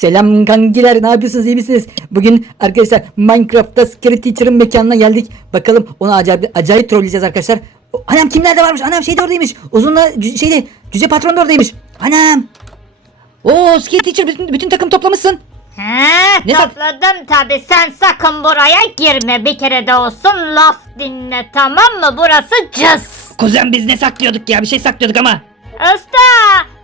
Selam kankiler ne yapıyorsunuz iyi misiniz? Bugün arkadaşlar Minecraft'ta Scary Teacher'ın mekanına geldik. Bakalım onu acayip, acayip trolleyeceğiz arkadaşlar. O- Anam kimler de varmış? Anam şey de oradaymış. Uzunla şeyde cüce patron da oradaymış. Anam. Oo Scary Teacher bütün, bütün takım toplamışsın. He, Ne topladım tabi sen sakın buraya girme bir kere de olsun laf dinle tamam mı burası cız. Kuzen biz ne saklıyorduk ya bir şey saklıyorduk ama. Usta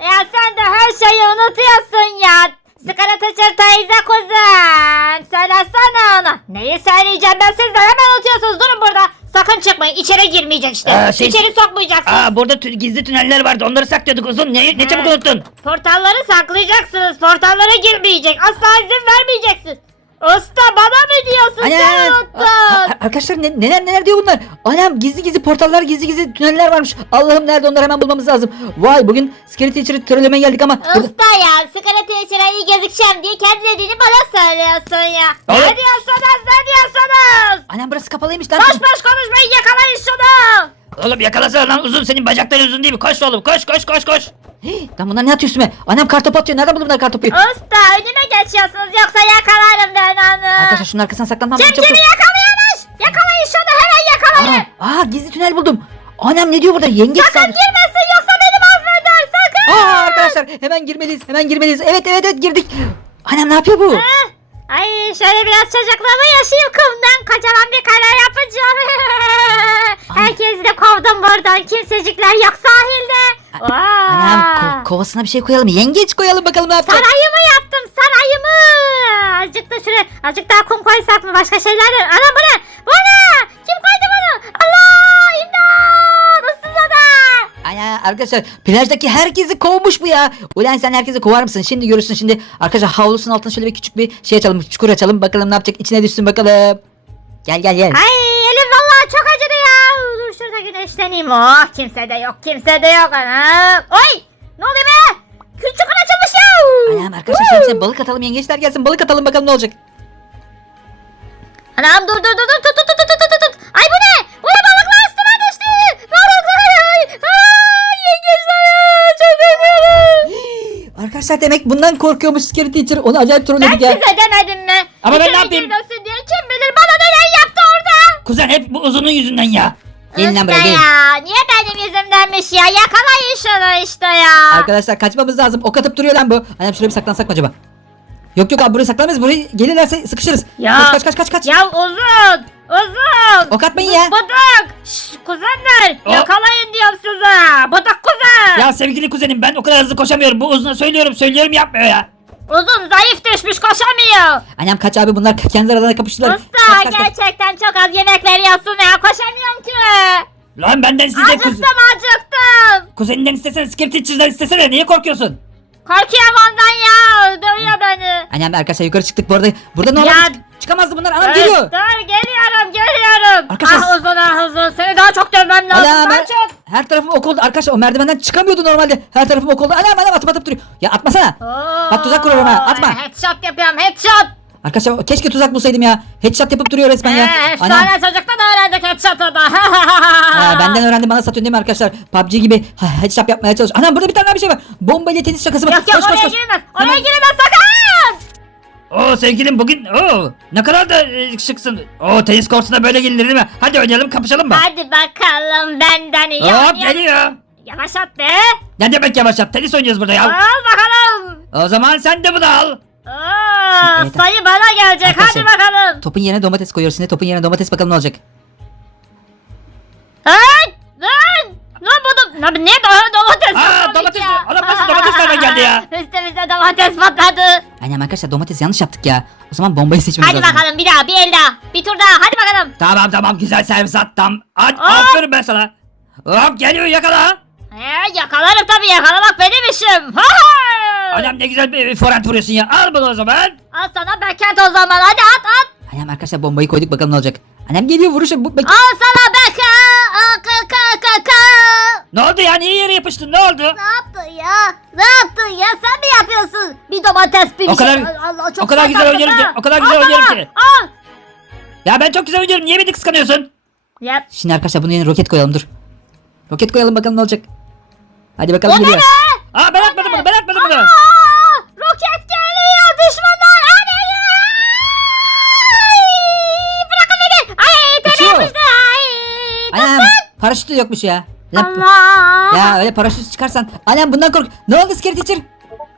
ya sen de her şeyi unutuyorsun ya. Sigara taşır teyze kuzen. Söylesene ona. Neyi söyleyeceğim ben siz de hemen unutuyorsunuz durun burada. Sakın çıkmayın içeri girmeyecek işte. Aa, şey- İçeri sokmayacaksınız. Aa burada tü- gizli tüneller vardı onları saklıyorduk uzun ne, ne çabuk unuttun. Portalları saklayacaksınız. Portallara girmeyecek. Asla izin vermeyeceksiniz. Usta bana mı diyorsun sen Anam. unuttun? A- Arkadaşlar ne- neler neler diyor bunlar. Anam gizli gizli portallar gizli gizli tüneller varmış. Allah'ım nerede onları hemen bulmamız lazım. Vay bugün Scary Teacher'ı trollemeye geldik ama. burada- Usta ya sigara teacher'a iyi gözükeceğim diye kendi dediğini bana söylüyorsun ya. Oğlum. Ne diyorsunuz ne diyorsunuz? Anam burası kapalıymış lan. Boş boş konuşmayın yakalayın şunu. Oğlum yakalasana lan uzun senin bacakların uzun değil mi? Koş oğlum koş koş koş koş. Hey, lan bunlar ne atıyor üstüme? Anam kartopu atıyor. Nereden buldun bunlar kartopu? Usta önüme geçiyorsunuz yoksa yakalarım ben onu. Arkadaşlar şunun arkasına saklanmam Kim kimi yakalıyormuş? Yakalayın şunu hemen yakalayın. Aa, aa, gizli tünel buldum. Anam ne diyor burada? Yengeç Sakın sandık. girmesin yoksa beni mahveder sakın. Aa arkadaşlar hemen girmeliyiz. Hemen girmeliyiz. Evet evet evet girdik. Anam ne yapıyor bu? Heh. Ay şöyle biraz çocukluğumu yaşayayım kumdan kocaman bir kale yapacağım. Herkesi de kovdum buradan. Kimsecikler yok sahilde. Anam ko- kovasına bir şey koyalım. Yengeç koyalım bakalım ne yapacak. Sarayımı yaptım sarayımı. Azıcık da şuraya azıcık daha kum koysak mı başka şeyler de. Anam bu ne? Bu ne? Kim koydu bunu? Allah imdat. Issız ada. Ana arkadaşlar plajdaki herkesi kovmuş bu ya. Ulan sen herkesi kovar mısın? Şimdi görürsün şimdi. Arkadaşlar havlusunun altına şöyle bir küçük bir şey açalım. Çukur açalım. Bakalım ne yapacak. İçine düşsün bakalım. Gel gel gel. Ay elim vallahi çok ya. Güneşleneyim. Oh kimse de yok kimse de yok anam. Oy ne oluyor be? Küçük açılmış ya. Anam arkadaşlar şöyle içine balık atalım. Yengeçler gelsin. Balık atalım bakalım ne olacak. Anam dur dur dur dur tut tut tut tut tut tut. Ay bu ne? Bu ne balıklar üstüme düştü. Balıklar ay. Ay yengeçler ya. Çok korkuyorum. Arkadaşlar demek bundan korkuyormuş Scary Teacher. Onu acayip Ben trolledik ya. size demedim mi? Ama ben ne yapayım? diye kim bilir bana neler yaptı orada. Kuzen hep bu uzunun yüzünden ya. Gelin lan buraya Usta gelin. ya. Niye benim yüzümdenmiş ya? Yakalayın şunu işte ya. Arkadaşlar kaçmamız lazım. Ok atıp duruyor lan bu. Anam şuraya bir saklansak mı acaba? Yok yok abi buraya saklamayız. Buraya gelirlerse sıkışırız. Ya. Kaç kaç kaç kaç kaç. Ya uzun. Uzun. Ok atmayın ya. Bıdık. Şş, kuzenler. O- Yakalayın diyorum size. Bıdık kuzen. Ya sevgili kuzenim ben o kadar hızlı koşamıyorum. Bu uzuna söylüyorum söylüyorum yapmıyor ya. Uzun zayıf düşmüş koşamıyor. Anam kaç abi bunlar kendi aralarına kapıştılar. Usta Kaç, kaç, kaç. gerçekten çok az yemek veriyorsun ya. Koşamıyorum ki. Lan benden isteyecek kuzen. Acıktım acıktım. Kuzeninden istesene Scary Teacher'dan istesene niye korkuyorsun? Korkuyorum ondan ya. Dövüyor beni. Annem arkadaşlar yukarı çıktık bu arada. Burada normal Ya- çık- çıkamazdı bunlar. Anam geliyor. Dur geliyorum geliyorum. Arkadaşlar- Ah uzun ah uzun. Seni daha çok dövmem lazım. Daha her, çok. Her tarafım ok oldu. Arkadaşlar o merdivenden çıkamıyordu normalde. Her tarafım ok oldu. Anam anam atıp atıp duruyor. Ya atmasana. Bak tuzak kuruyorum ha, atma. Headshot yapıyorum headshot. Arkadaşlar keşke tuzak bulsaydım ya. Headshot yapıp duruyor resmen ya. Ee, Anam. efsane çocuktan öğrendik headshot'ı da. Ha, benden öğrendi bana satıyorsun değil mi arkadaşlar? PUBG gibi headshot yapmaya çalış. Anam burada bir tane daha bir şey var. Bomba ile tenis şakası var. Yok yok koş koş oraya koş. giremez. Oraya Hemen- giremez sakın. Oo sevgilim bugün oo ne kadar da e, şıksın. Oo tenis kortuna böyle gelinir mi? Hadi oynayalım kapışalım mı? Hadi bakalım benden iyi Hop oynayan- geliyor. Yavaş at be. Ne demek yavaş yap tenis oynuyoruz burada Al ya. bakalım. O zaman sen de bunu al. Oo, Evet. sayı bana gelecek. Hadi Arkadaşlar- bakalım. Topun yerine domates koyuyoruz. Şimdi topun yerine domates bakalım ne olacak. Lan! Lan bu da... Daha domates Aa, patlamış domates- ya? Oğlum nasıl domates nereden geldi ya? Üstümüze domates patladı. Annem arkadaşlar domates yanlış yaptık ya. O zaman bombayı seçmemiz Hadi lazım. bakalım bir daha bir el daha. Bir tur daha hadi bakalım. Tamam tamam güzel servis attım. At, aferin ben sana. Hop geliyor yakala. Ee, yakalarım tabii yakalamak benim işim. Ha! Adam ne güzel bir forehand vuruyorsun ya. Al bunu o zaman. Al sana backhand o zaman hadi at at. Annem arkadaşlar bombayı koyduk bakalım ne olacak. Annem geliyor vuruşa. Bu, bek- Al sana ne oldu ya? Niye yere yapıştın? Ne oldu? Ne yaptın ya? Ne yaptın ya? Sen mi yapıyorsun? Bir domates bir O şey. kadar- şey. Allah, çok o kadar güzel oynarım ki. O kadar güzel oynarım ki. Al. Ya ben çok güzel oynuyorum. Niye beni kıskanıyorsun? Yap. Şimdi arkadaşlar bunun yerine roket koyalım dur. Roket koyalım bakalım ne olacak. Hadi bakalım O geliyor. be? Aa ben atmadım bunu. Ben atmadım bunu. Roket geliyor düşmanlar. Ay, ay, ay. Bırakın beni. Ay tene Uçuyor. Ay. Anam paraşütü yokmuş ya. Lan- Allah. Ya öyle paraşüt çıkarsan. Anam bundan kork. Ne oldu Scary Teacher?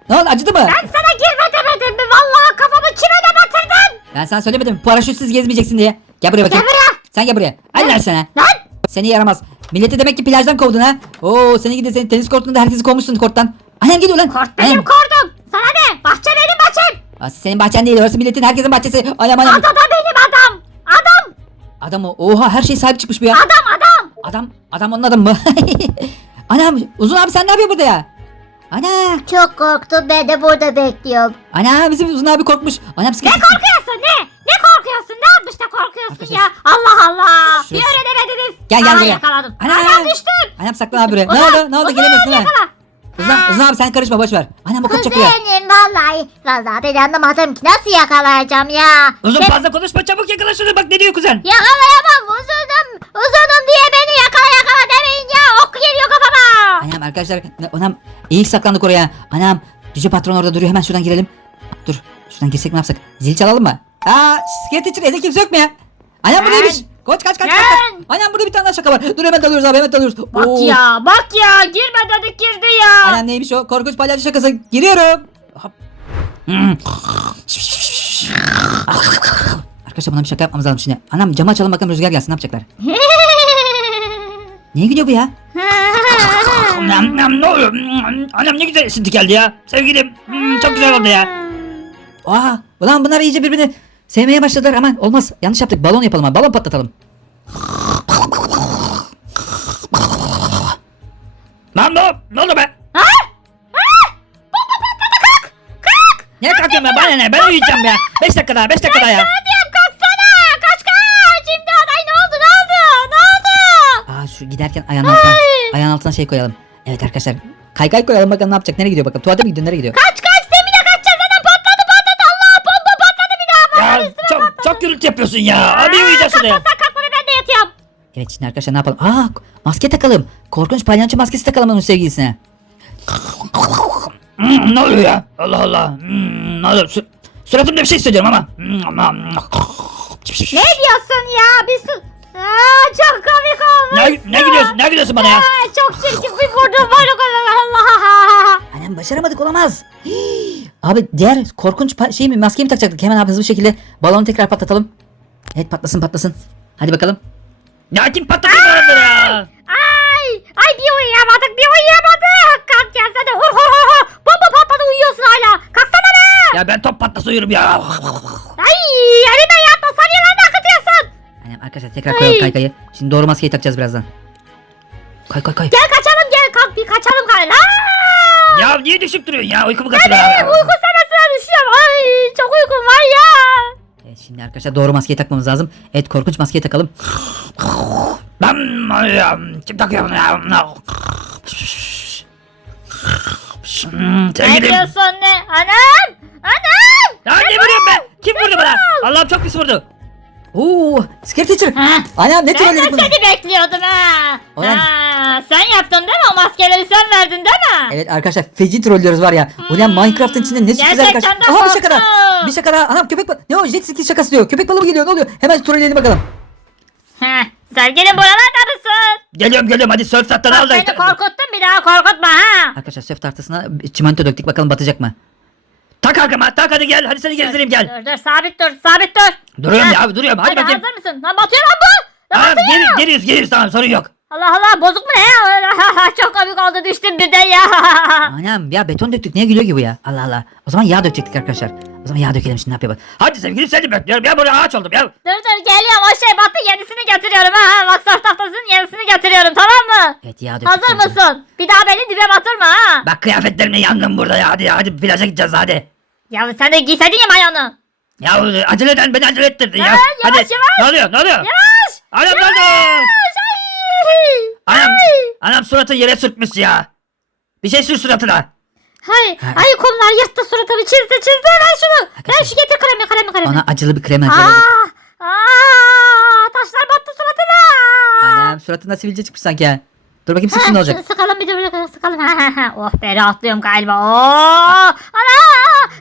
Ne oldu acıdı mı? Ben sana girme demedim mi? Vallahi kafamı çimene batırdın. Ben sana söylemedim paraşütsüz gezmeyeceksin diye. Gel buraya bakayım. Gel buraya. Sen gel buraya. Hadi sana. Lan. Seni yaramaz. Milleti demek ki plajdan kovdun ha. Oo seni gidi seni tenis kortunda herkesi kovmuşsun korttan. Annem geliyor lan. Kort benim Annem. kordum. Sana ne? Bahçe benim bahçem. Aa, Senin bahçen değil orası milletin herkesin bahçesi. Anam anam. Ada da benim adam. Adam. Adam o. Oha her şey sahip çıkmış bu ya. Adam adam. Adam. Adam onun adamı mı? anam uzun abi sen ne yapıyorsun burada ya? Ana. Çok korktum ben de burada bekliyorum. Ana bizim uzun abi korkmuş. Anam Ne sıkıntı. korkuyorsun ne? Ne korkuyorsun? Ne yapmış da korkuyorsun Arkadaşlar, ya? Allah Allah. şurası- Bir öğrenemediniz. Gel, gel Aha, buraya. yakaladım. Ana. Anam düştüm. Anam saklan abi buraya. Ne Uzun, oldu? Ne oldu? uzun, mi? yakala. Uzun, uzun abi sen karışma boş ver. Anam kaçacak buraya. Kuzenim vallahi. Vallahi ben anlamadım ki nasıl yakalayacağım ya. Uzun Hep fazla konuşma çabuk yakala şunu bak ne diyor kuzen. Yakalayamam uzunum. Uzunum diye beni yakala yakala demeyin ya. Ok geliyor kafama. Anam arkadaşlar ne- anam iyi saklandık oraya. Anam cüce patron orada duruyor hemen şuradan girelim. Dur şuradan girsek ne yapsak? Zil çalalım mı? Aa skate teacher evde kimse yok mu ya? Anam buradaymış. Koç kaç kaç kaç. Gel. kaç. Anam burada bir tane daha şaka var. Dur hemen dalıyoruz abi hemen dalıyoruz. Bak Oo. ya bak ya girme dedik girdi ya. Anam neymiş o? Korkunç palyaço şakası. Giriyorum. Hop. Hmm. Arkadaşlar buna bir şaka yapmamız lazım şimdi. Anam camı açalım bakalım rüzgar gelsin ne yapacaklar? Niye gülüyor bu ya? Nam, nam, ne oluyor? Anam ne güzel esinti geldi ya. Sevgilim hmm, çok güzel oldu ya. Aa, ulan bunlar iyice birbirini sevmeye başladılar. Aman olmaz. Yanlış yaptık. Balon yapalım abi. Balon patlatalım. Lan ne, ne oldu be? Ne kalkıyorum ben? Bana ne? Ben uyuyacağım ya. 5 dakika daha 5 dakika daha ya. Hadi kalksana. Kaç kaç. Şimdi aday ne oldu ne oldu ne oldu? Aa şu giderken ayağın altına, ayağın altına şey koyalım. Evet arkadaşlar. Kaykay koyalım bakalım ne yapacak. Nereye gidiyor bakalım. Tuvalete mi gidiyor? Nereye gidiyor? Kaç kaç Semih de kaçacağız zaten patladı patladı Allah pompa patladı bir daha patladı Ya çok çok gürültü yapıyorsun ya. Abi uyuyacağız şurada ya. Sen kalkma be, ben de yatıyorum. Evet şimdi arkadaşlar ne yapalım? Aa maske takalım. Korkunç palyaço maskesi takalım onun sevgilisine. Hmm, ne oluyor ya? Allah Allah. Hmm, ne oluyor? Su- suratımda bir şey hissediyorum ama. Hmm, Ne diyorsun ya bir sus. Aa, çok komik olmuş. Ne, ne gülüyorsun? Ne gülüyorsun bana ya? Aa, çok çirkin bir burnum var o kadar Allah. Annem başaramadık olamaz. Hii. Abi diğer korkunç şey mi maskeyi mi takacaktık? Hemen abi hızlı bir şekilde balonu tekrar patlatalım. Evet patlasın patlasın. Hadi bakalım. Ya kim patlatıyor bu ya? Ay, ay bir uyuyamadık bir uyuyamadık. Kalk ya sen de hur hur hur hur. Bomba patladı uyuyorsun hala. Kalksana be. Ya ben top patlasa uyurum ya. Ay yerine yatma sarıyalarını akıtıyorsun. Annem arkadaşlar tekrar koyalım Ay. kaykayı. Şimdi doğru maskeyi takacağız birazdan. Kay kay kay. Gel kaçalım gel kalk bir kaçalım gel. Aa! Düşüp duruyorsun ya? Uykumu kaçırıyor. Benim uyku seviyesine düşüyorum. Ay çok uykum var ya. Evet şimdi arkadaşlar doğru maskeyi takmamız lazım. Evet korkunç maskeyi takalım. Ben ya, kim takıyor bunu ya? Hmm, Ne Sevgilim. diyorsun ne? Anam! Anam! Ya ne vuruyorsun be? Kim vurdu bana? Allah'ım çok pis vurdu. Oo, Scare Teacher. Ha? Anam ne Ben de bunu. seni bekliyordum ha. Ulan. Ha, sen yaptın değil mi? O maskeleri sen verdin değil mi? Evet arkadaşlar feci trollüyoruz var ya. Ulan Minecraft'ın içinde ne Hmm. Gerçekten arkadaşlar. de Aha bir şaka daha. korktum. Bir şaka daha. Anam köpek balığı. Ne o jet ski şakası diyor. Köpek balığı mı geliyor ne oluyor? Hemen trolleyelim bakalım. Ha, sevgilim buralarda mısın? Geliyorum geliyorum hadi surf sattan Bak al da. beni korkuttun bir daha korkutma ha. Arkadaşlar söf tahtasına çimento döktük bakalım batacak mı? Tak arkama tak hadi gel hadi seni gezdireyim gel. Dur dur sabit dur sabit dur. Duruyorum Ha. ya duruyorum hadi, Hadi bakayım. hazır mısın? Lan batıyor lan bu. Lan Tamam batıyor. geri, geliyoruz geliyoruz tamam sorun yok. Allah Allah bozuk mu ne? Çok komik oldu düştüm birden ya. Anam ya beton döktük niye gülüyor ki bu ya? Allah Allah. O zaman yağ dökecektik arkadaşlar. O zaman yağ dökelim şimdi ne bak. Hadi sevgilim seni bekliyorum ya burada ağaç oldum ya. Dur dur geliyorum o şey battı yenisini getiriyorum ha. Bak saf tahtasının yenisini getiriyorum tamam mı? Evet yağ döktük. Hazır mısın? Bir daha beni dibe batırma ha. Bak kıyafetlerimle yandım burada ya hadi ya hadi plaja gideceğiz hadi. Ya sen de giyseydin ya mayonu. Ya acele eden beni acele ettirdin ya. Ya, yavaş, hadi. yavaş. Ne oluyor ne oluyor? Yavaş. Anam ne oldu? Anam, anam suratı yere sürtmüş ya. Bir şey sür suratına. Hay, Ha. ay kumlar yırttı suratımı çizdi çizdi ver şunu. Ver şu getir kalemi kalemi kalemi. Ona acılı bir krem Aa, acılı. aa, taşlar battı suratına. Anam suratında sivilce çıkmış sanki ha. Dur bakayım sıksın ne olacak. Şunu sıkalım bir de böyle sıkalım. Ha, ha, ha. oh be rahatlıyorum galiba. Oo, ana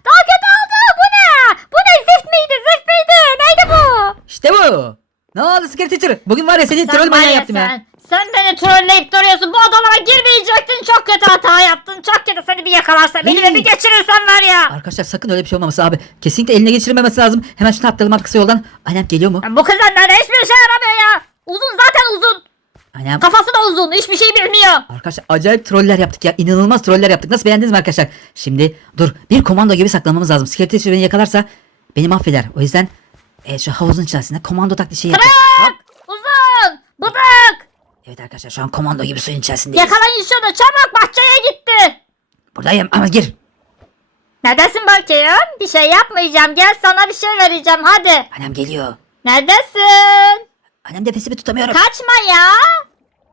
daha kötü oldu. Bu ne? Bu ne zift miydi zift miydi? Neydi bu? İşte bu. Ne oldu Scare Teacher? Bugün var ya seni Sen troll var manyağı ya yaptım ya. sen, sen beni trolleyip duruyorsun. Bu odalara girmeyecektin. Çok kötü hata yaptın. Çok kötü seni bir yakalarsam. Elime Hey. bir geçirirsen var ya. Arkadaşlar sakın öyle bir şey olmaması abi. Kesinlikle eline geçirmemesi lazım. Hemen şunu atlayalım artık kısa yoldan. Annem geliyor mu? Ya Bu kız nerede hiçbir şey yaramıyor ya. Uzun zaten uzun. Annem. Kafası da uzun. Hiçbir şey bilmiyor. Arkadaşlar acayip troller yaptık ya. İnanılmaz troller yaptık. Nasıl beğendiniz mi arkadaşlar? Şimdi dur bir komando gibi saklanmamız lazım. Skeletor beni yakalarsa beni mahveder. O yüzden e, şu havuzun içerisinde komando taklidi şey yapacağız. Hop. Uzun. Bıdık. Evet arkadaşlar şu an komando gibi suyun içerisindeyiz. Yakalayın şunu. Çabuk bahçeye gitti. Buradayım ama gir. Neredesin bakayım? Bir şey yapmayacağım. Gel sana bir şey vereceğim. Hadi. Annem geliyor. Neredesin? Annem nefesimi tutamıyorum. Kaçma ya.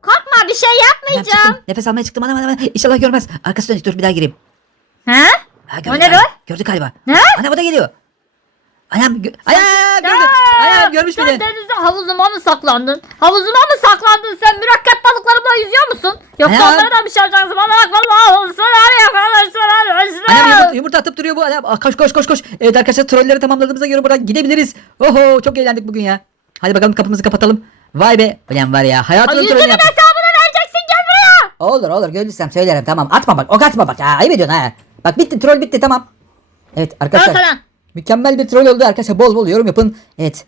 Korkma bir şey Annem yapmayacağım. çıktım. Nefes almaya çıktım. Anam anam. anam. İnşallah görmez. Arkası dönük. Dur bir daha gireyim. He? Ha, O gördü ne galiba. be? Gördü galiba. Ne? Annem o da geliyor. Annem, gö- Annem gördü. Aa, Annem görmüş sen beni. denize havuzuma mı saklandın? Havuzuma mı saklandın sen? Mürekkep balıklarımla yüzüyor musun? Yoksa Anam. onlara da bir şey yapacaksın? Bana bak valla olsun her yakalırsın her Annem yumurta, yumurta atıp duruyor bu. Aa, koş koş koş koş. Evet arkadaşlar trolleri tamamladığımıza göre buradan gidebiliriz. Oho çok eğlendik bugün ya. Hadi bakalım kapımızı kapatalım. Vay be. Ulan var ya hayatının Yüzümün trolünü yaptık. hesabını vereceksin gel buraya. Olur olur görürsem söylerim tamam. Atma bak ok atma bak. Ha, ayıp ediyorsun ha. Bak bitti troll bitti tamam. Evet Al arkadaşlar. sana. Mükemmel bir troll oldu arkadaşlar. Bol bol yorum yapın. Evet.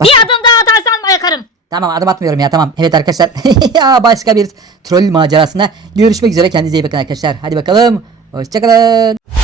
Bak- Bir adım daha atarsan yakarım. Tamam adım atmıyorum ya tamam. Evet arkadaşlar. ya başka bir troll macerasında görüşmek üzere. Kendinize iyi bakın arkadaşlar. Hadi bakalım. Hoşçakalın.